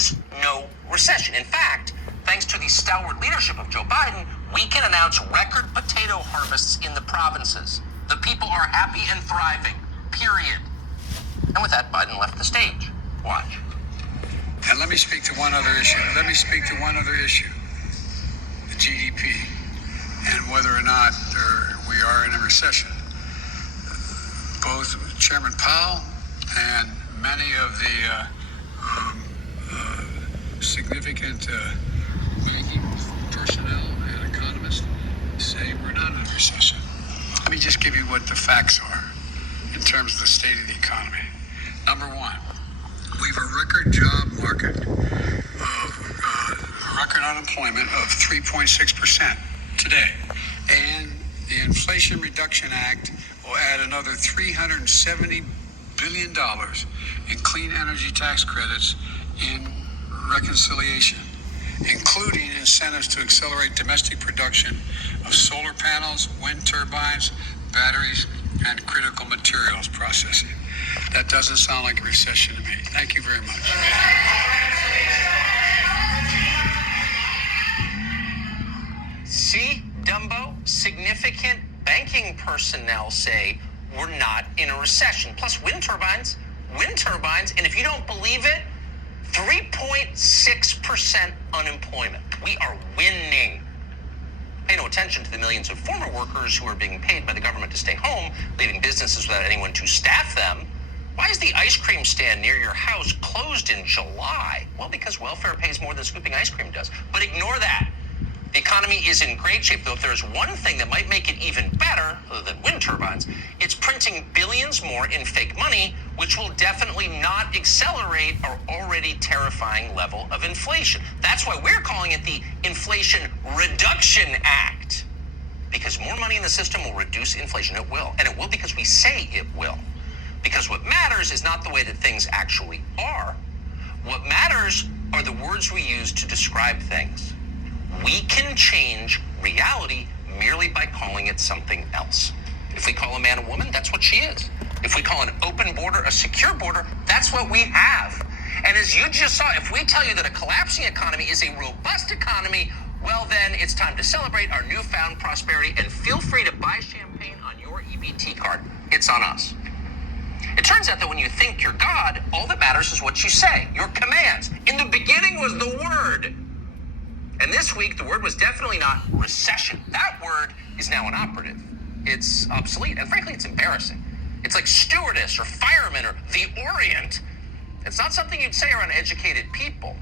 is no recession. In fact, thanks to the stalwart leadership of Joe Biden, we can announce record potato harvests in the provinces. The people are happy and thriving, period. And with that, Biden left the stage. Watch. And let me speak to one other issue. The GDP and whether or not we are in a recession. Both Chairman Powell and many of the significant banking personnel and economists say we're not in a recession. Let me just give you what the facts are in terms of the state of the economy. Number one, we have a record job market of record unemployment of 3.6% today. And the Inflation Reduction Act will add another $370 billion in clean energy tax credits in reconciliation, including incentives to accelerate domestic production of solar panels, wind turbines, batteries, and critical materials processing. That doesn't sound like a recession to me. Thank you very much. See, Dumbo, significant banking personnel say we're not in a recession. Plus wind turbines, and if you don't believe it, 3.6% unemployment. We are winning. Pay no attention to the millions of former workers who are being paid by the government to stay home, leaving businesses without anyone to staff them. Why is the ice cream stand near your house closed in July? Well, because welfare pays more than scooping ice cream does. But ignore that. The economy is in great shape, though if there's one thing that might make it even better, other than wind turbines, it's printing billions more in fake money, which will definitely not accelerate our already terrifying level of inflation. That's why we're calling it the Inflation Reduction Act. Because more money in the system will reduce inflation. It will. And it will because we say it will. Because what matters is not the way that things actually are. What matters are the words we use to describe things. We can change reality merely by calling it something else. If we call a man a woman, that's what she is. If we call an open border a secure border, that's what we have. And as you just saw, if we tell you that a collapsing economy is a robust economy, well then it's time to celebrate our newfound prosperity and feel free to buy champagne on your EBT card. It's on us. It turns out that when you think you're God, all that matters is what you say, your commands. In the beginning was the Word. And this week, the word was definitely not recession. That word is now inoperative. It's obsolete, and frankly, it's embarrassing. It's like stewardess or fireman or the Orient. It's not something you'd say around educated people.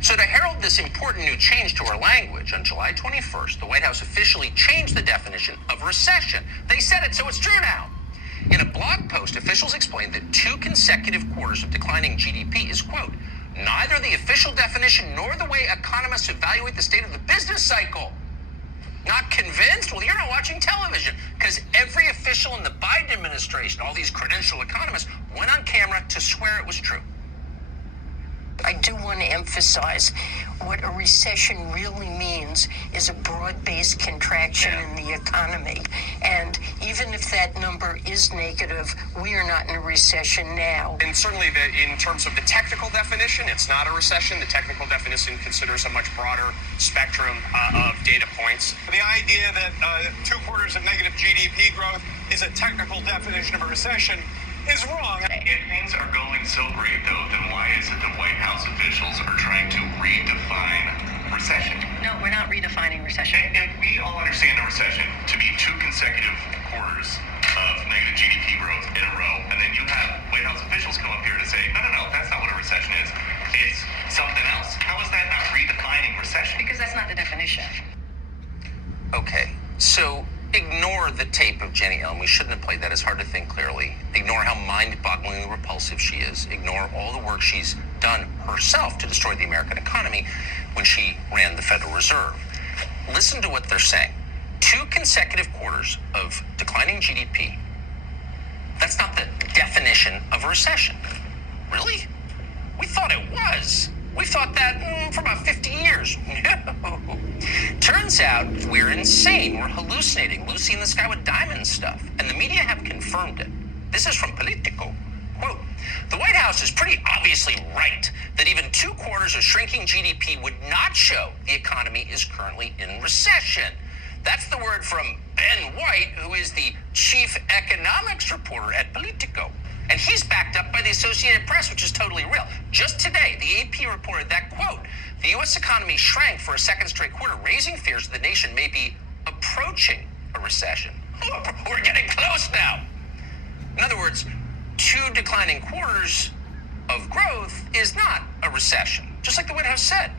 So to herald this important new change to our language, on July 21st, the White House officially changed the definition of recession. They said it, so it's true now. In a blog post, officials explained that 2 consecutive quarters of declining GDP is, quote, neither the official definition nor the way economists evaluate the state of the business cycle. Not convinced? Well, you're not watching television, because every official in the Biden administration, all these credentialed economists, went on camera to swear it was true. I do want to emphasize what a recession really means is a broad-based contraction in the economy. And even if that number is negative, we are not in a recession now. And certainly in terms of the technical definition, it's not a recession. The technical definition considers a much broader spectrum of data points. The idea that 2 quarters of negative GDP growth is a technical definition of a recession is wrong. If things are going so great, though, then why is it that White House officials are trying to redefine recession? No, we're not redefining recession. And we all understand a recession to be 2 consecutive quarters of negative GDP growth in a row, and then you have White House officials come up here to say, no, that's not what a recession is. It's something else. How is that not redefining recession? Because that's not the definition. Okay, so ignore the tape of Jenny Elm. We shouldn't have played that. It's hard to think clearly. Ignore how mind-bogglingly repulsive she is. Ignore all the work she's done herself to destroy the American economy when she ran the Federal Reserve. Listen to what they're saying. 2 consecutive quarters of declining GDP. That's not the definition of a recession. Really? We thought it was. We thought that for about 50 years. No. Turns out we're insane. We're hallucinating. Lucy in the Sky with Diamonds stuff. And the media have confirmed it. This is from Politico. Quote, The White House is pretty obviously right that even 2 quarters of shrinking GDP would not show the economy is currently in recession. That's the word from Ben White, who is the chief economics reporter at Politico. And he's backed up by the Associated Press, which is totally real. Just today, the AP reported that, quote, the U.S. economy shrank for a second straight quarter, raising fears that the nation may be approaching a recession. We're getting close now. In other words, 2 declining quarters of growth is not a recession, just like the White House said.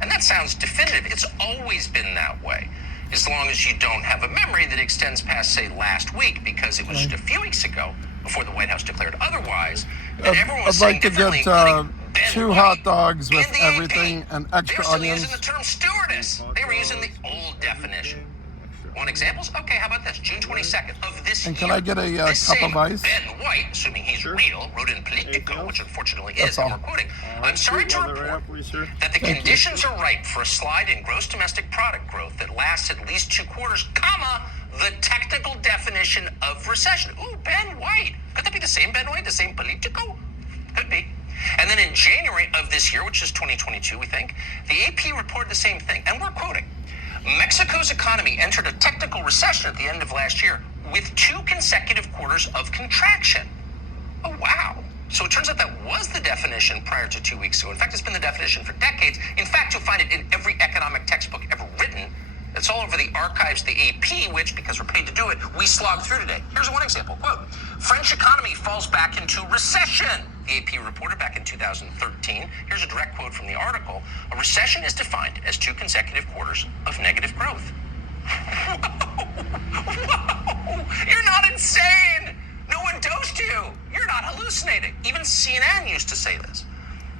And that sounds definitive. It's always been that way, as long as you don't have a memory that extends past, say, last week, because it was just a few weeks ago, before the White House declared otherwise, that everyone was I'd like saying to get differently, including Ben 2 White hot dogs with and the everything AP. and They extra were still onions. using the term stewardess. They were using the old definition. Want examples? Okay, how about this? June 22nd of this And year. can I get a this cup same of ice? Ben White, assuming he's real, wrote in Politico, which unfortunately is, That's all. and we're quoting, I'm sorry to report that the conditions are ripe for a slide in gross domestic product growth that lasts at least 2 quarters, comma, the technical definition of recession. Ooh, Ben White. Could that be the same Ben White, the same Politico? Could be. And then in January of this year, which is 2022, we think, the AP reported the same thing, and we're quoting, Mexico's economy entered a technical recession at the end of last year with 2 consecutive quarters of contraction. Oh, wow. So it turns out that was the definition prior to 2 weeks ago. In fact, it's been the definition for decades. In fact, you'll find it in every economic textbook ever written. It's all over the archives, the AP, which, because we're paid to do it, we slog through today. Here's one example. Quote, French economy falls back into recession, the AP reported back in 2013. Here's a direct quote from the article. A recession is defined as 2 consecutive quarters of negative growth. Whoa! You're not insane! No one dosed you! You're not hallucinating. Even CNN used to say this.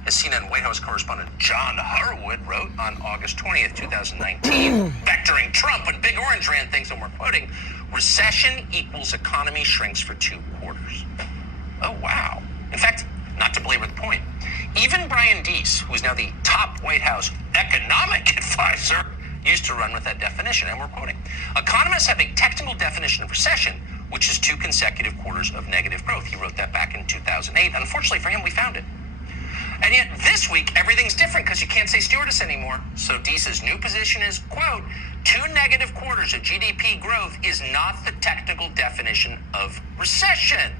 As CNN White House correspondent John Harwood wrote on August 20th, 2019, back during Trump when Big Orange ran things, and we're quoting, recession equals economy shrinks for 2 quarters. Oh, wow. In fact, not to belabor the point, even Brian Deese, who is now the top White House economic advisor, used to run with that definition, and we're quoting, economists have a technical definition of recession, which is 2 consecutive quarters of negative growth. He wrote that back in 2008. Unfortunately for him, we found it. And yet this week, everything's different because you can't say stewardess anymore. So Deese's new position is, quote, 2 negative quarters of GDP growth is not the technical definition of recession.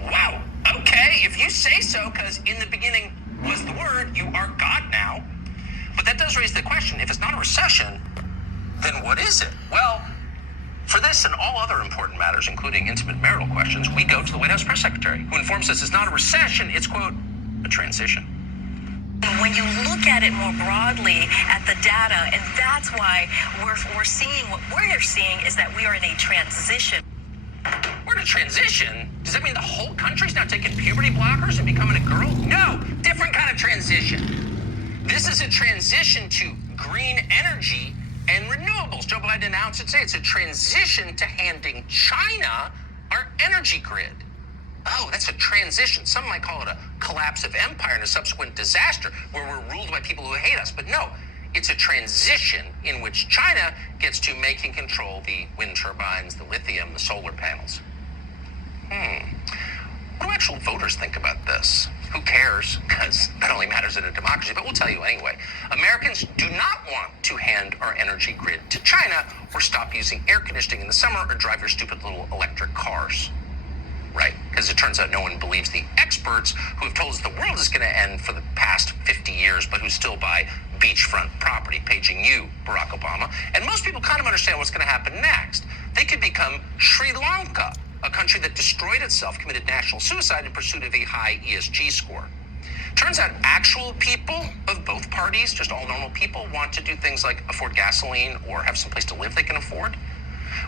Wow. Okay, if you say so, because in the beginning was the word, you are God now. But that does raise the question, if it's not a recession, then what is it? Well, for this and all other important matters, including intimate marital questions, we go to the White House press secretary, who informs us it's not a recession, it's, quote, a transition. When you look at it more broadly at the data, and that's why we're seeing what we're seeing is that we are in a transition. We're in a transition? Does that mean the whole country's now taking puberty blockers and becoming a girl? No, different kind of transition. This is a transition to green energy and renewables. Joe Biden announced it today. It's a transition to handing China our energy grid. Oh, that's a transition. Some might call it a collapse of empire and a subsequent disaster where we're ruled by people who hate us. But no, it's a transition in which China gets to make and control the wind turbines, the lithium, the solar panels. What do actual voters think about this? Who cares? Because that only matters in a democracy. But we'll tell you anyway. Americans do not want to hand our energy grid to China or stop using air conditioning in the summer or drive your stupid little electric cars. Right, because it turns out no one believes the experts who have told us the world is going to end for the past 50 years, but who still buy beachfront property, paging you, Barack Obama. And most people kind of understand what's going to happen next. They could become Sri Lanka, a country that destroyed itself, committed national suicide in pursuit of a high ESG score. Turns out actual people of both parties, just all normal people, want to do things like afford gasoline or have some place to live they can afford.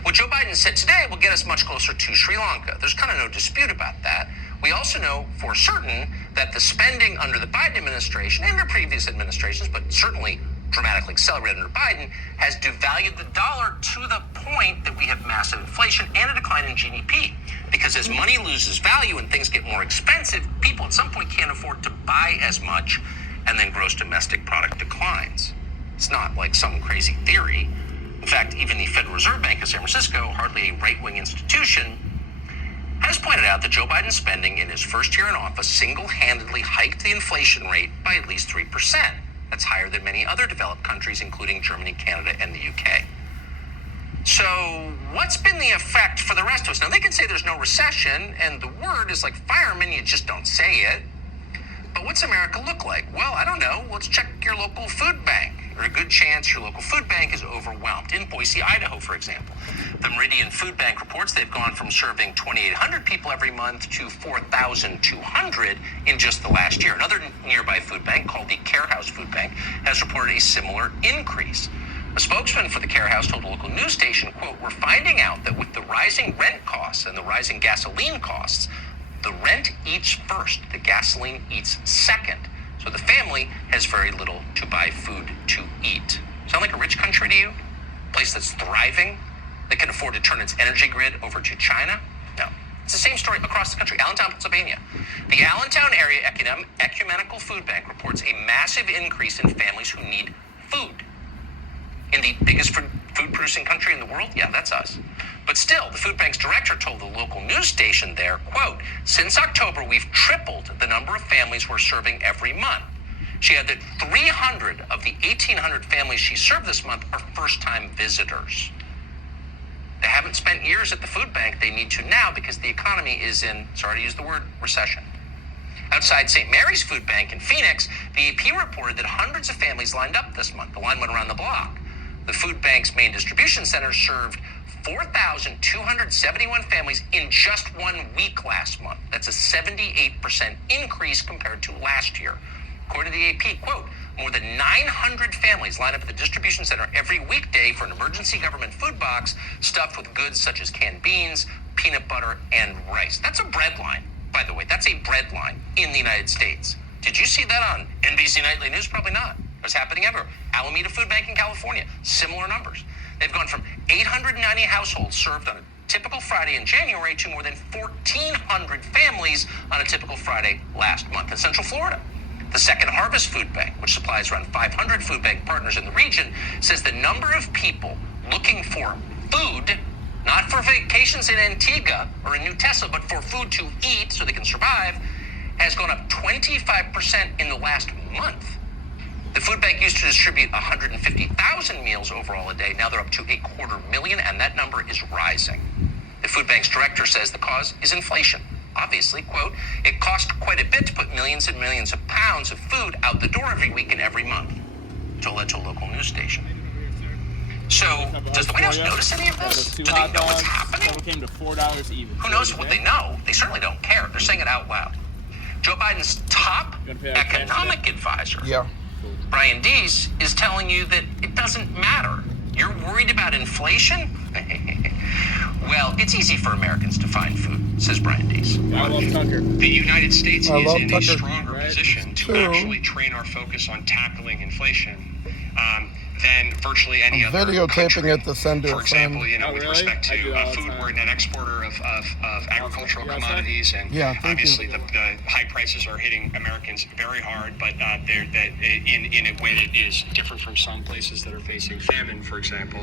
What Joe Biden said today will get us much closer to Sri Lanka. There's kind of no dispute about that. We also know for certain that the spending under the Biden administration and under previous administrations, but certainly dramatically accelerated under Biden, has devalued the dollar to the point that we have massive inflation and a decline in GDP. Because as money loses value and things get more expensive, people at some point can't afford to buy as much, and then gross domestic product declines. It's not like some crazy theory. In fact, even the Federal Reserve Bank of San Francisco, hardly a right-wing institution, has pointed out that Joe Biden's spending in his first year in office single-handedly hiked the inflation rate by at least 3%. That's higher than many other developed countries, including Germany, Canada, and the UK. So what's been the effect for the rest of us? Now, they can say there's no recession, and the word is like fireman, you just don't say it. But what's America look like? Well, I don't know. Let's check your local food bank. There's a good chance your local food bank is overwhelmed. In Boise, Idaho, for example, the Meridian Food Bank reports they've gone from serving 2,800 people every month to 4,200 in just the last year. Another nearby food bank called the Care House Food Bank has reported a similar increase. A spokesman for the Care House told a local news station, quote, "We're finding out that with the rising rent costs and the rising gasoline costs, the rent eats first, the gasoline eats second. So the family has very little to buy food to eat." Sound like a rich country to you? A place that's thriving, that can afford to turn its energy grid over to China? No. It's the same story across the country. Allentown, Pennsylvania. The Allentown Area Ecumenical Food Bank reports a massive increase in families who need food. In the biggest food-producing country in the world? Yeah, that's us. But still, the food bank's director told the local news station there, quote, "Since October, we've tripled the number of families we're serving every month." She added that 300 of the 1,800 families she served this month are first-time visitors. They haven't spent years at the food bank. They need to now because the economy is in, sorry to use the word, recession. Outside St. Mary's Food Bank in Phoenix, the AP reported that hundreds of families lined up this month. The line went around the block. The food bank's main distribution center served 4,271 families in just 1 week last month. That's a 78% increase compared to last year. According to the AP, quote, "More than 900 families line up at the distribution center every weekday for an emergency government food box stuffed with goods such as canned beans, peanut butter, and rice." That's a bread line, by the way. That's a bread line in the United States. Did you see that on NBC Nightly News? Probably not. It was happening everywhere. Alameda Food Bank in California, similar numbers. They've gone from 890 households served on a typical Friday in January to more than 1,400 families on a typical Friday last month. In Central Florida, the Second Harvest Food Bank, which supplies around 500 food bank partners in the region, says the number of people looking for food, not for vacations in Antigua or in New Tesla, but for food to eat so they can survive, has gone up 25% in the last month. The food bank used to distribute 150,000 meals overall a day. Now they're up to 250,000, and that number is rising. The food bank's director says the cause is inflation. Obviously, quote, "It costs quite a bit to put millions and millions of pounds of food out the door every week and every month," told to a local news station. So, does the White House notice any of this? Do they know what's happening? So it came to $4 even. Who knows what they know? They certainly don't care. They're saying it out loud. Joe Biden's top economic advisor, Brian Deese, is telling you that it doesn't matter. You're worried about inflation? Well, it's easy for Americans to find food, says Brian Deese. I love Tucker. The United States I is love in Tucker. a stronger Right. position to True. actually train our focus on tackling inflation than virtually any I'm other videotaping country. it to send to For a example, friend. you know, Oh, with really? respect I do to that all the food, time. we're a net exporter of agricultural You outside? commodities, and Yeah, thank obviously you. the high prices are hitting Americans very hard, but they're in a way that is different from some places that are facing famine, for example.